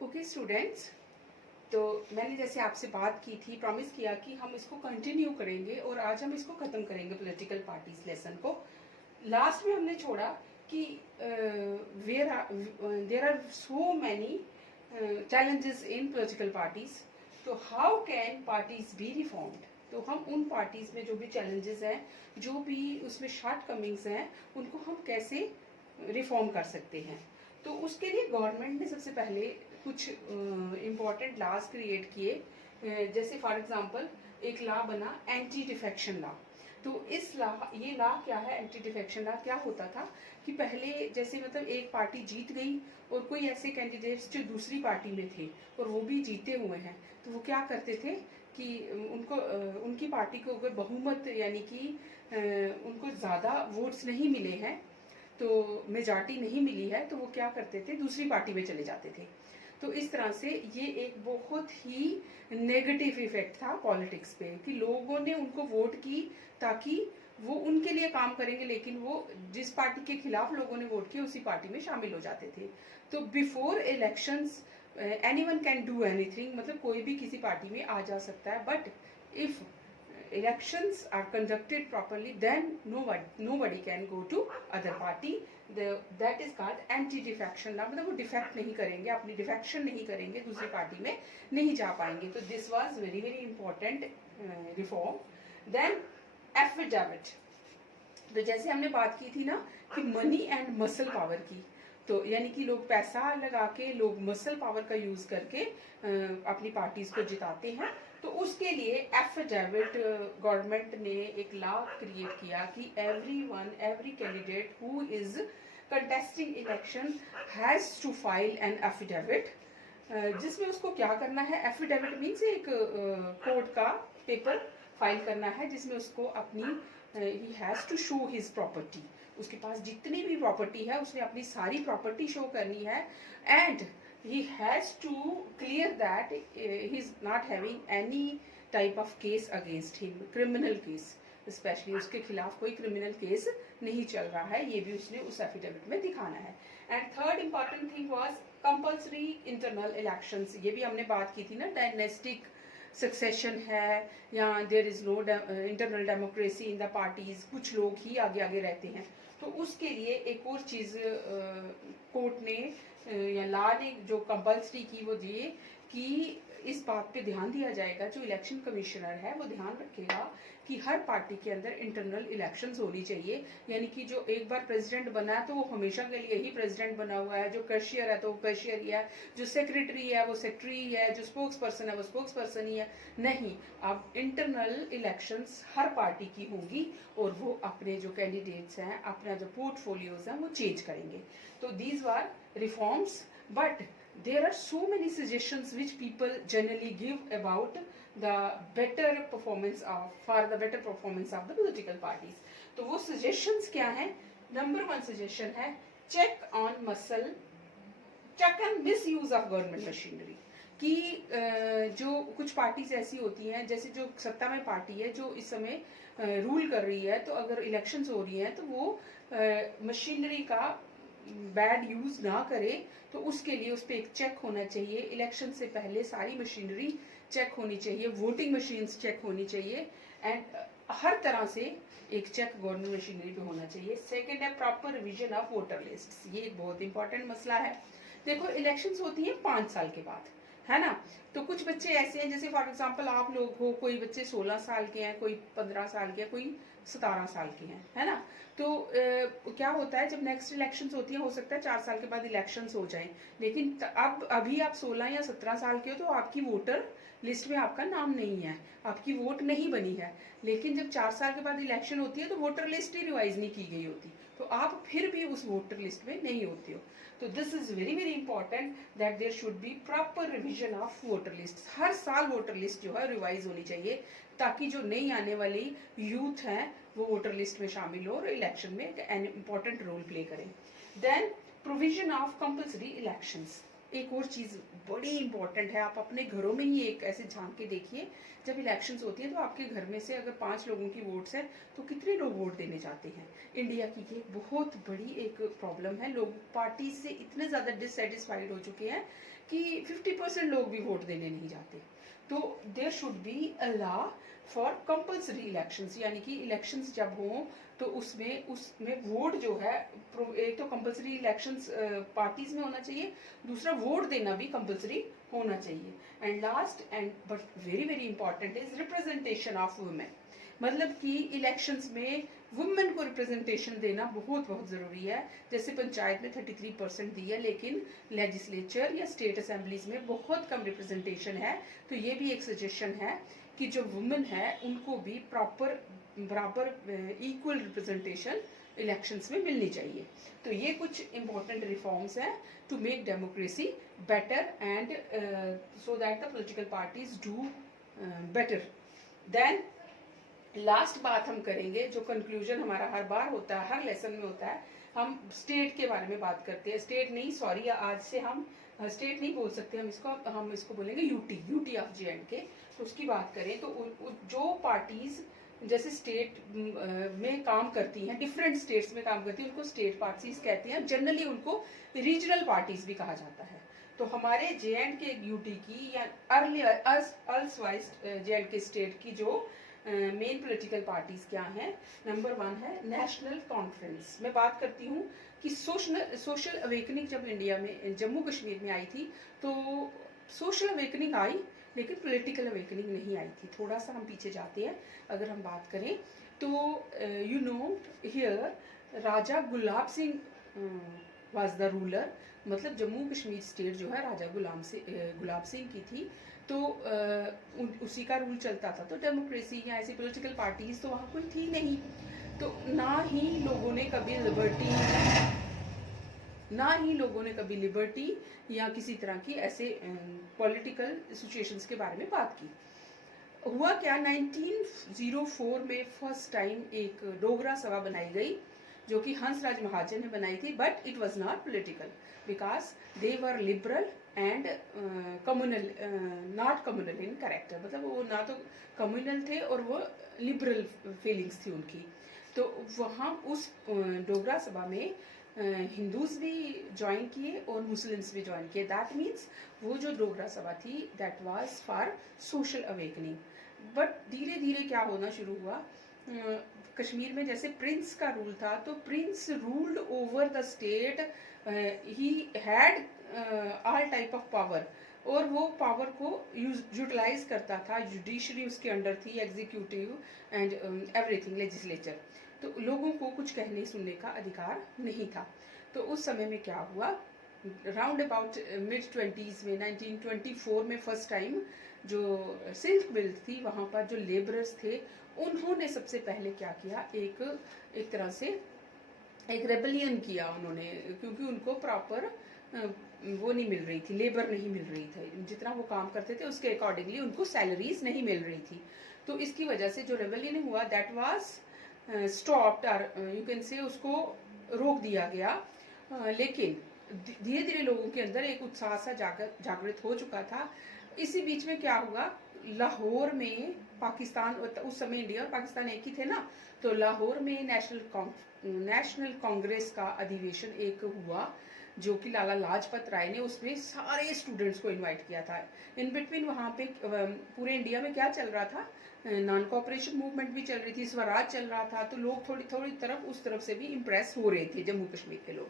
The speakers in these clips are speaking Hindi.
ओके स्टूडेंट्स, तो मैंने जैसे आपसे बात की थी, प्रॉमिस किया कि हम इसको कंटिन्यू करेंगे और आज हम इसको ख़त्म करेंगे पॉलिटिकल पार्टीज लेसन को। लास्ट में हमने छोड़ा कि there are so many challenges in political parties, तो how can parties be reformed। तो हम उन पार्टीज में जो भी चैलेंजेस हैं, जो भी उसमें शॉर्ट कमिंग्स हैं, उनको हम कैसे रिफॉर्म कर सकते हैं। तो उसके लिए गवर्नमेंट ने सबसे पहले कुछ इम्पॉर्टेंट लॉज क्रिएट किए। जैसे फॉर एग्जांपल एक लॉ बना एंटी डिफेक्शन लॉ। तो इस लॉ, ये लॉ क्या है, एंटी डिफेक्शन लॉ क्या होता था कि पहले जैसे मतलब एक पार्टी जीत गई और कोई ऐसे कैंडिडेट्स जो दूसरी पार्टी में थे और वो भी जीते हुए हैं, तो वो क्या करते थे कि उनको उनकी पार्टी को अगर बहुमत यानी कि उनको ज़्यादा वोट्स नहीं मिले हैं, तो मेजॉरिटी नहीं मिली है, तो वो क्या करते थे, दूसरी पार्टी में चले जाते थे। तो इस तरह से ये एक बहुत ही नेगेटिव इफेक्ट था पॉलिटिक्स पे कि लोगों ने उनको वोट की ताकि वो उनके लिए काम करेंगे, लेकिन वो जिस पार्टी के खिलाफ लोगों ने वोट किया उसी पार्टी में शामिल हो जाते थे। तो before elections anyone can do anything, मतलब कोई भी किसी पार्टी में आ जा सकता है, but if elections are conducted properly, then nobody can go to other party. That is called anti defection law, मतलब वो डिफेक्ट नहीं करेंगे, अपनी डिफेक्शन नहीं करेंगे, दूसरी पार्टी में नहीं जा पाएंगे। तो this was very very important reform. Then affidavit, तो जैसे हमने बात की थी ना कि मनी एंड मसल पावर की, तो यानी कि लोग पैसा लगा के, लोग मसल पावर का यूज करके अपनी पार्टीज को जिताते हैं। तो उसके लिए एफिडेविट गवर्नमेंट ने एक लॉ क्रिएट किया कि every candidate who is contesting election has to file an affidavit, जिसमें उसको क्या करना है, एफिडेविट मीन्स एक कोर्ट का पेपर फाइल करना है जिसमें उसको अपनी ही has to show his property, उसके पास जितनी भी प्रॉपर्टी है उसने अपनी सारी प्रॉपर्टी शो करनी है, and he has to clear that he is not having any type of case against him, criminal case especially, उसके खिलाफ कोई क्रिमिनल केस नहीं चल रहा है, ये भी उसने उस एफिडेविट में दिखाना है। And third important thing was compulsory internal elections. ये भी हमने बात की थी ना, डायनेस्टिक सक्सेशन है या there is no internal democracy in the parties, कुछ लोग ही आगे आगे रहते हैं। तो उसके लिए एक और चीज़ कोर्ट ने या लॉ ने जो कंपल्सरी की वो ये कि इस बात पे ध्यान दिया जाएगा, जो इलेक्शन कमिश्नर है वो ध्यान रखेगा कि हर पार्टी के अंदर इंटरनल इलेक्शंस होनी चाहिए। यानी कि जो एक बार प्रेसिडेंट बना है तो वो हमेशा के लिए ही प्रेसिडेंट बना हुआ है, जो कैशियर है तो वो कैशियर ही है, जो सेक्रेटरी है वो सेक्रेटरी ही है, जो स्पोक्स पर्सन है वो स्पोक्स पर्सन ही है। नहीं, अब इंटरनल इलेक्शंस हर पार्टी की होंगी और वो अपने जो कैंडिडेट्स हैं, अपना जो पोर्टफोलियोज हैं वो चेंज करेंगे। तो these were reforms, but there are so many suggestions which people generally give about the better performance of the political parties। तो वो suggestions क्या हैं? नंबर 1 suggestion है check on misuse of government machinery, कि जो कुछ पार्टीज ऐसी होती हैं, जैसे जो सत्ता में पार्टी है जो इस समय रूल कर रही है, तो अगर इलेक्शंस हो रही हैं तो वो मशीनरी का बैड यूज ना करे, तो उसके लिए उस पर एक चेक होना चाहिए। इलेक्शन से पहले सारी मशीनरी चेक होनी चाहिए, वोटिंग मशीन्स चेक होनी चाहिए, एंड हर तरह से एक चेक गवर्नमेंट मशीनरी पे होना चाहिए। सेकंड है proper revision of voter list. ये एक बहुत इंपॉर्टेंट मसला है। देखो इलेक्शंस होती है 5 साल के बाद, है ना। तो कुछ बच्चे ऐसे हैं, जैसे फॉर एग्जांपल आप लोग हो, कोई बच्चे 16 साल के हैं, कोई 15 साल के हैं, कोई 17 साल के हैं, है ना। तो क्या होता है, जब नेक्स्ट इलेक्शंस होती है, हो सकता है 4 साल के बाद इलेक्शंस हो जाएं, लेकिन अब अभी आप 16 या 17 साल के हो तो आपकी वोटर लिस्ट में आपका नाम नहीं है, आपकी वोट नहीं बनी है। लेकिन जब 4 साल के बाद इलेक्शन होती है तो वोटर लिस्ट ही रिवाइज नहीं की गई होती, तो आप फिर भी उस वोटर लिस्ट में नहीं होते हो। तो this is very very important that there should be proper revision of voter list. हर साल वोटर लिस्ट जो है रिवाइज होनी चाहिए, ताकि जो नई आने वाली यूथ है वो वोटर लिस्ट में शामिल हो और इलेक्शन में एन इम्पॉर्टेंट रोल प्ले करें। Then provision of compulsory elections. एक और चीज़ बड़ी इंपॉर्टेंट है, आप अपने घरों में ही एक ऐसे झांक के देखिए, जब इलेक्शंस होती हैं तो आपके घर में से अगर 5 लोगों की वोट्स हैं तो कितने लोग वोट देने जाते हैं। इंडिया की ये बहुत बड़ी एक प्रॉब्लम है, लोग पार्टी से इतने ज़्यादा डिससेटिस्फाइड हो चुके हैं कि 50% लोग भी वोट देने नहीं जाते। तो there should be a law for compulsory elections, यानी कि इलेक्शंस जब हों तो उसमें वोट जो है, एक तो कंपल्सरी इलेक्शंस पार्टीज में होना चाहिए, दूसरा वोट देना भी कंपल्सरी होना चाहिए। And last and but very very important is representation of women, मतलब कि इलेक्शंस में वुमेन को रिप्रेजेंटेशन देना बहुत बहुत ज़रूरी है। जैसे पंचायत में 33% दी है, लेकिन लेजिस्लेचर या स्टेट असेंबलीज में बहुत कम रिप्रेजेंटेशन है। तो ये भी एक सजेशन है कि जो वुमेन है उनको भी प्रॉपर बराबर इक्वल रिप्रेजेंटेशन इलेक्शंस में मिलनी चाहिए। तो ये कुछ इंपॉर्टेंट रिफॉर्म्स हैं to make democracy better and so that the political parties do better. Then last बात हम करेंगे, जो कंक्लूजन हमारा हर बार होता है, हर लेसन में होता है, हम स्टेट के बारे में बात करते हैं। स्टेट नहीं, सॉरी, आज से हम स्टेट नहीं बोल सकते, हम इसको बोलेंगे यूटी ऑफ JNK। तो उसकी बात करें तो जो पार्टीज जैसे स्टेट में काम करती हैं, डिफरेंट स्टेट्स में काम करती हैं, उनको स्टेट पार्टीज कहते हैं। जनरली उनको रीजनल पार्टीज भी कहा जाता है। तो हमारे JNK यूटी की या अर्लीवाइज JNK स्टेट की जो मेन पॉलिटिकल पार्टीज क्या हैं, नंबर 1 है नेशनल कॉन्फ्रेंस। मैं बात करती हूँ कि सोशल अवेकनिंग जब इंडिया में जम्मू कश्मीर में आई थी तो सोशल अवेकनिंग आई, लेकिन पॉलिटिकल अवेकनिंग नहीं आई थी। थोड़ा सा हम पीछे जाते हैं, अगर हम बात करें तो you know here Raja Gulab Singh was the ruler, मतलब जम्मू कश्मीर स्टेट जो है राजा गुलाब सिंह की थी। तो उसी का रूल चलता था। तो डेमोक्रेसी या ऐसी पॉलिटिकल पार्टीज तो वहाँ कोई थी नहीं। तो ना ही लोगों ने कभी लिबर्टी या किसी तरह की ऐसे पॉलिटिकल सिचुएशंस के बारे में बात की। हुआ क्या, 1904 में फर्स्ट टाइम एक डोगरा सभा बनाई गई, जो कि हंसराज महाजन ने बनाई थी। But it was not political because they were liberal and communal, not communal in character, मतलब वो ना तो कम्युनल थे और वो लिबरल फीलिंग्स थी उनकी। तो वहाँ उस डोगरा सभा में हिंदूज भी ज्वाइन किए और मुस्लिम्स भी ज्वाइन किए। दैट मीन्स वो जो डोगरा सभा थी that was for social awakening. But धीरे धीरे क्या होना शुरू हुआ, कश्मीर में जैसे प्रिंस का रूल था, तो Prince ruled over the state, he had all type of power, और वो पावर को यूटिलाइज करता था। जुडिशरी उसके अंडर थी, एग्जीक्यूटिव एंड एवरीथिंग, लेजिस्लेचर। तो लोगों को कुछ कहने सुनने का अधिकार नहीं था। तो उस समय में क्या हुआ, राउंड अबाउट mid-20s में 1924 में फर्स्ट टाइम जो सिल्क मिल थी, वहाँ पर जो लेबरर्स थे उन्होंने सबसे पहले क्या किया, एक तरह से एक रेबेलियन किया उन्होंने, क्योंकि उनको प्रॉपर वो नहीं मिल रही थी, लेबर नहीं मिल रही थी, जितना वो काम करते थे उसके अकॉर्डिंगली उनको सैलरीज नहीं मिल रही थी। तो इसकी वजह से जो रेबेलियन हुआ that was stopped, you can say उसको रोक दिया गया। लेकिन धीरे धीरे लोगों के अंदर एक उत्साह सा जागृत हो चुका था। इसी बीच में क्या हुआ, लाहौर में पाकिस्तान, उस समय इंडिया और पाकिस्तान एक ही थे ना, तो लाहौर में नेशनल कांग्रेस का अधिवेशन एक हुआ, जो कि लाला लाजपत राय ने उसमें सारे स्टूडेंट्स को इनवाइट किया था। इन बिटवीन वहाँ पे पूरे इंडिया में क्या चल रहा था, नॉन कॉपरेशन मूवमेंट भी चल रही थी, स्वराज चल रहा था। तो लोग थोड़ी तरफ उस तरफ से भी इम्प्रेस हो रहे थे, जम्मू कश्मीर के लोग।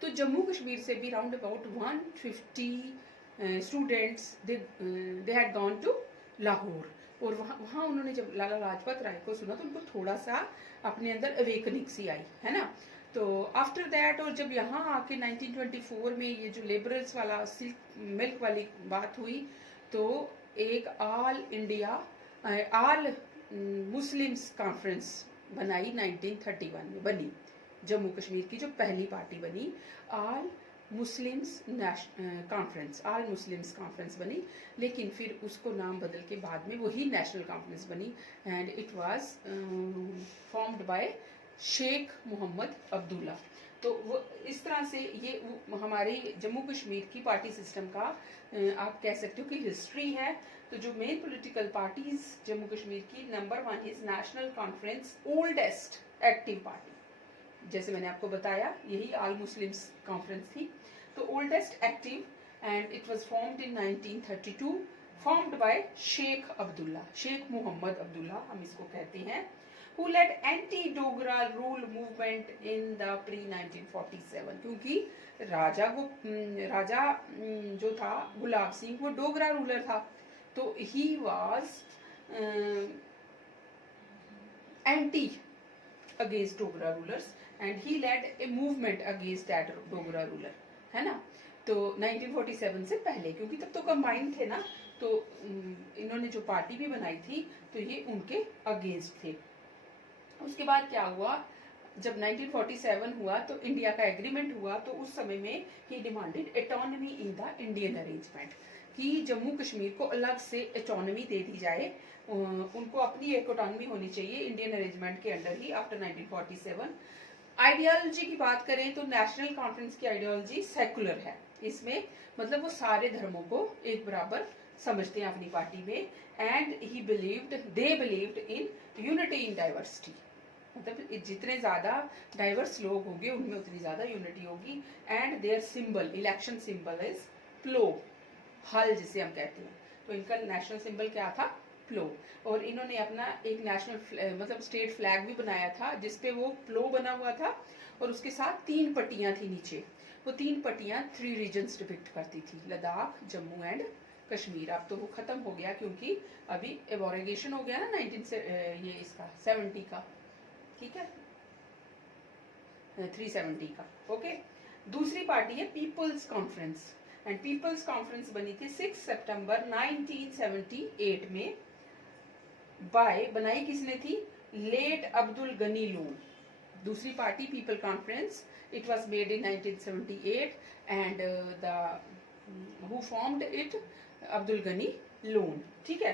तो जम्मू कश्मीर से भी round about 150 students they had gone to Lahore, और वहाँ उन्होंने जब लाला लाजपत राय को सुना तो उनको थोड़ा सा अपने अंदर अवेकनिंग सी आई, है ना। तो आफ्टर दैट, और जब यहाँ आके 1924 में ये जो लेबरल्स वाला सिल्क मिल्क वाली बात हुई, तो एक all India all Muslims conference बनाई 1931 में बनी, जम्मू कश्मीर की जो पहली पार्टी बनी, ऑल मुस्लिम्स कॉन्फ्रेंस बनी। लेकिन फिर उसको नाम बदल के बाद में वही नेशनल कॉन्फ्रेंस बनी, and it was formed by Sheikh Mohammad Abdullah. तो वो इस तरह से ये हमारे जम्मू कश्मीर की पार्टी सिस्टम का आप कह सकते हो कि हिस्ट्री है। तो जो main political parties Jammu Kashmir की, number 1 is National Conference, oldest active party. जैसे मैंने आपको बताया यही ऑल मुस्लिम्स कॉन्फ्रेंस थी। तो oldest active and it was formed in 1932, formed by Sheikh Abdullah, Sheikh Mohammad Abdullah हम इसको कहते हैं, who led anti-Dogra rule movement in the pre-1947। क्योंकि राजा जो था गुलाब सिंह वो डोगरा रूलर था, तो he was anti against Dogra rulers and he led a movement against that Dogra ruler, है ना। तो 1947 से पहले, क्योंकि तब तो कंबाइंड थे ना, तो इन्होंने जो पार्टी भी बनाई थी तो ये उनके अगेंस्ट थे। उसके बाद क्या हुआ, जब 1947 हुआ तो इंडिया का एग्रीमेंट हुआ, तो उस समय में ही demanded autonomy in the Indian arrangement, कि जम्मू कश्मीर को अलग से एटॉनमी दे दी जाए, उनको अपनी एक एटॉनमी होनी चाहिए इंडियन अरेंजमेंट के अंडर ही आफ्टर 1947। आइडियोलॉजी की बात करें तो नेशनल कॉन्फ्रेंस की आइडियोलॉजी सेकुलर है, इसमें मतलब वो सारे धर्मों को एक बराबर समझते हैं अपनी पार्टी में, and they believed in unity in diversity, मतलब जितने ज्यादा डाइवर्स लोग होंगे उनमें उतनी ज्यादा यूनिटी होगी। And their symbol, election symbol is plough, हल जिसे हम कहते हैं। तो इनका नेशनल सिंबल क्या था, प्लो। और इन्होंने अपना एक नेशनल मतलब स्टेट फ्लैग भी बनाया था जिसपे वो प्लो बना हुआ था, और उसके साथ 3 पट्टियां थी नीचे, वो 3 पट्टियां 3 रीजन्स डिपिक्ट करती थी, लद्दाख, जम्मू एंड कश्मीर। अब तो वो खत्म हो गया क्योंकि अभी एबोरिगेशन हो गया ना 1970 का, ठीक है, 370 का, ओके। दूसरी पार्टी है People's Conference, and People's Conference बनी थी 6 सितंबर 1978 में, बनाई किसने थी, लेट अब्दुल गनी लोन। दूसरी party people conference, it was made in 1978 and who formed it, Abdul Ghani Lone, ठीक है।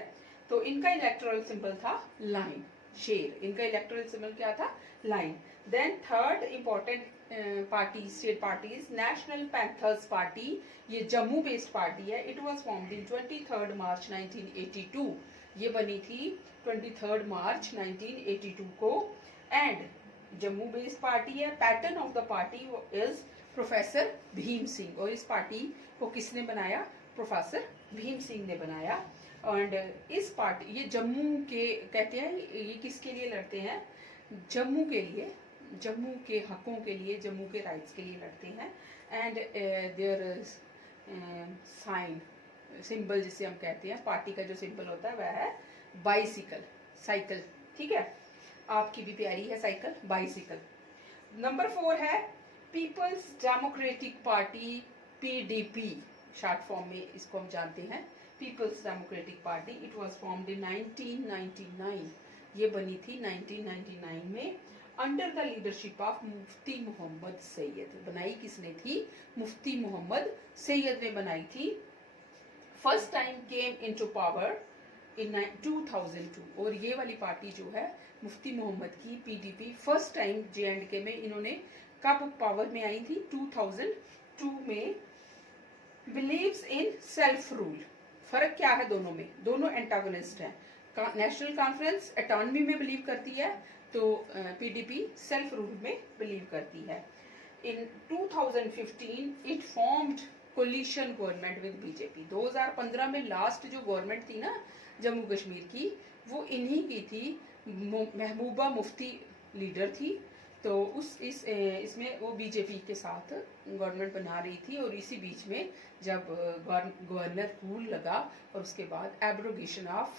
तो इनका इलेक्टोरल सिंबल था लाइन, शेर, इनका इलेक्टोरल सिंबल क्या था, line. Then third important party, state parties, National Panthers Party, ये जम्मू बेस्ड पार्टी है। इट वाज फॉर्म्ड इन 23 मार्च 1982, ये बनी थी 23 मार्च 1982 को, एंड जम्मू बेस्ड पार्टी है। Patron of the party is professor Bhim Singh, और इस पार्टी को किसने बनाया, प्रोफेसर भीम सिंह ने बनाया। एंड इस पार्टी, ये जम्मू के कहते हैं, ये किसके लिए लड़ते हैं, जम्मू के लिए, जम्मू के हकों के लिए, जम्मू के राइट्स के लिए लड़ते हैं। एंड देयर साइन, सिंबल जिसे हम कहते हैं, पार्टी का जो सिंबल होता है वह है बाइसिकल, साइकिल, ठीक है, आपकी भी प्यारी है साइकिल, बाइसिकल। नंबर 4 है People's Democratic Party, PDP short form में इसको हम जानते हैं, People's Democratic Party. It was formed in 1999, ये बनी थी 1999 में, under the leadership of Mufti Mohammad Sayeed. बनाई किसने थी, मुफ्ती मोहम्मद सैयद ने बनाई थी। First time came into power in 2002, और ये वाली पार्टी जो है मुफ्ती मोहम्मद की, पीडीपी, फर्स्ट टाइम जे&के में इन्होंने कब पावर में आई थी, 2002 में। बिलीव्स इन सेल्फ रूल, फर्क क्या है दोनों में, दोनों एंटागोनिस्ट हैं। नेशनल कॉन्फ्रेंस एटॉनमी में बिलीव करती है, तो पीडीपी सेल्फ रूल में बिलीव करती है। इन 2015 it formed coalition government with BJP. 2015 में लास्ट जो गवर्नमेंट थी ना जम्मू कश्मीर की, वो इन्हीं की थी, महबूबा मुफ्ती लीडर थी, तो इसमें वो बीजेपी के साथ गवर्नमेंट बना रही थी। और इसी बीच में जब गवर्नर रूल लगा और उसके बाद एब्रोगेशन ऑफ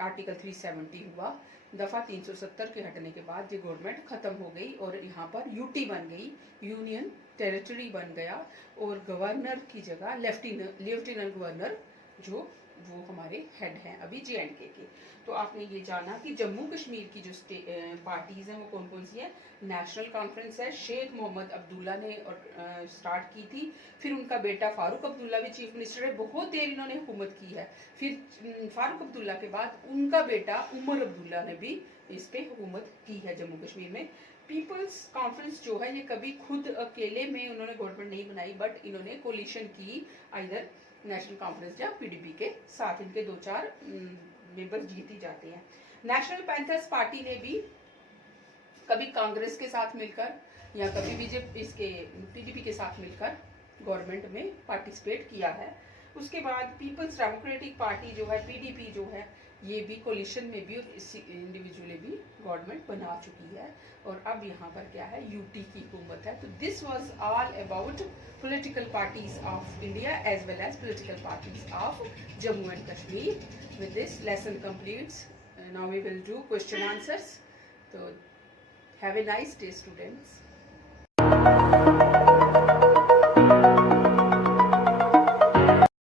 आर्टिकल 370 हुआ, दफा 370 के हटने के बाद ये गवर्नमेंट खत्म हो गई और यहाँ पर यूटी बन गई, यूनियन टेरिटरी बन गया, और गवर्नर की जगह लेफ्टिनेंट गवर्नर जो वो हमारे हेड हैं अभी जे&के के। तो आपने ये जाना कि जम्मू कश्मीर की जो पार्टीज हैं वो कौन कौन सी है। नेशनल कॉन्फ्रेंस है, शेख मोहम्मद अब्दुल्ला ने और स्टार्ट की थी, फिर उनका बेटा फारूक अब्दुल्ला भी चीफ मिनिस्टर है, बहुत देर इन्होंने हुकूमत की है। फिर फारूक अब्दुल्ला के बाद उनका बेटा उमर अब्दुल्ला ने भी इस पे हुकूमत की है जम्मू कश्मीर में। पीपल्स कॉन्फ्रेंस जो है ये कभी खुद अकेले में उन्होंने गवर्नमेंट नहीं बनाई, बट इन्होंने कोलिशन की आइदर नेशनल कॉन्फ्रेंस या पीडीपी के साथ। इनके 2-4 मेंबर जीत ही जाते हैं। नेशनल पैंथर्स पार्टी ने भी कभी कांग्रेस के साथ मिलकर या कभी बीजेपी इसके पीडीपी के साथ मिलकर गवर्नमेंट में पार्टिसिपेट किया है। उसके बाद पीपल्स डेमोक्रेटिक पार्टी जो है पीडीपी जो है ये भी कोलिशन में भी इंडिविजुअली भी गवर्नमेंट बना चुकी है, और अब यहाँ पर क्या है यूटी की हुकूमत है। तो this was all about political parties of India as well as political parties of Jammu and Kashmir. With this lesson completes, now we will do question answers. तो have a nice day students.